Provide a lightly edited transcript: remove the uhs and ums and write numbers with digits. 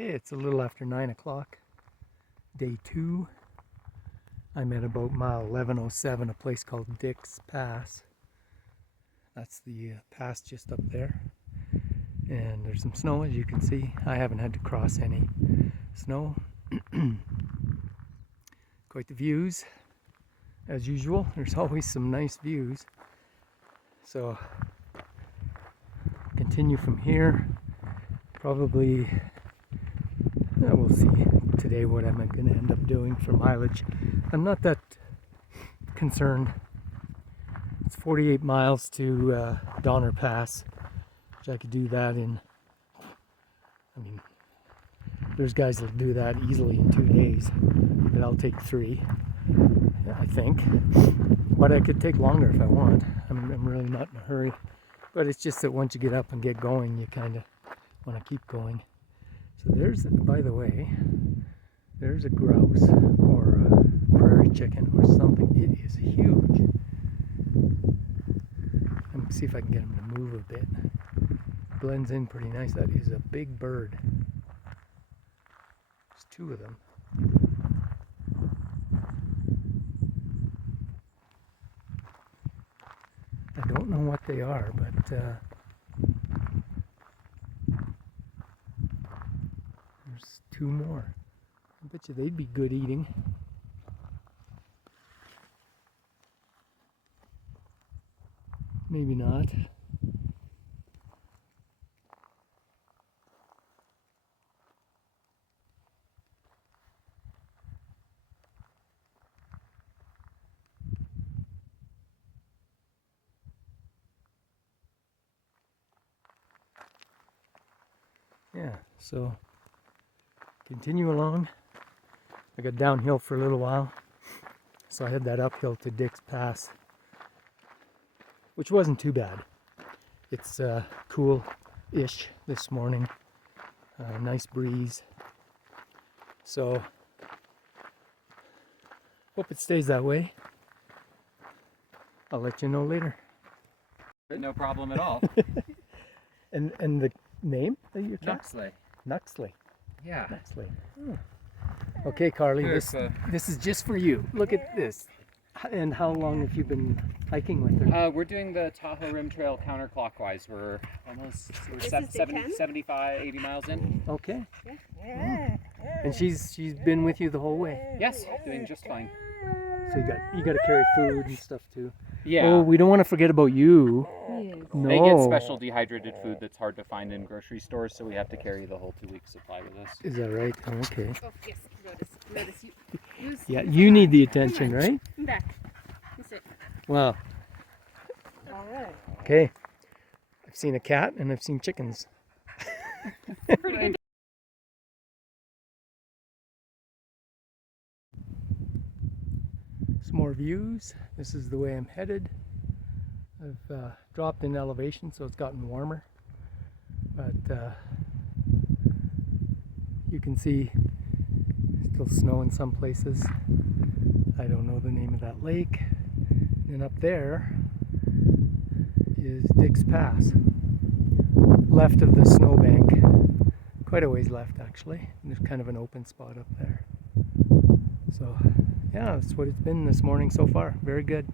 Okay, it's a little after 9 o'clock, day 2. I'm at about mile 1107, a place called Dick's Pass. That's the pass just up there. And there's some snow, as you can see. I haven't had to cross any snow. Quite the views, as usual. There's always some nice views. So, continue from here. Probably, we'll see today what I'm going to end up doing for mileage. I'm not that concerned. It's 48 miles to Donner Pass, which I could do that in, I mean, there's guys that do that easily in 2 days, but I'll take 3, I think. But I could take longer if I want. I'm really not in a hurry. But it's just that once you get up and get going, you kind of want to keep going. So there's, by the way, there's a grouse or a prairie chicken or something. It is huge. Let me see if I can get him to move a bit. Blends in pretty nice. That is a big bird. There's 2 of them. I don't know what they are, but there's 2 more. I bet you they'd be good eating. Maybe not. Yeah, so continue along. I got downhill for a little while, so I had that uphill to Dick's Pass, which wasn't too bad. It's cool-ish this morning, nice breeze. So, hope it stays that way. I'll let you know later. No problem at all. And the name of your cat? Nuxley. Nuxley. Yeah. Nuxley. Oh. Okay, Carly, this is just for you. Look at this. And how long have you been hiking with her? We're doing the Tahoe Rim Trail counterclockwise. We're 75, 80 miles in. Okay. Oh. And she's been with you the whole way? Yes, doing just fine. So you got to carry food and stuff too. Yeah. Oh, we don't want to forget about you. No. They get special dehydrated food that's hard to find in grocery stores, so we have to carry the whole 2-week supply with us. Is that right? Oh, okay. Oh, yes. Notice. Yeah, you need the attention, right? Come back. Sit. Wow. All right. Okay. I've seen a cat and I've seen chickens. Pretty good. Some more views. This is the way I'm headed. I've dropped in elevation, so it's gotten warmer. But you can see still snow in some places. I don't know the name of that lake. And up there is Dick's Pass. Left of the snowbank. Quite a ways left, actually. And there's kind of an open spot up there. So, yeah, that's what it's been this morning so far. Very good.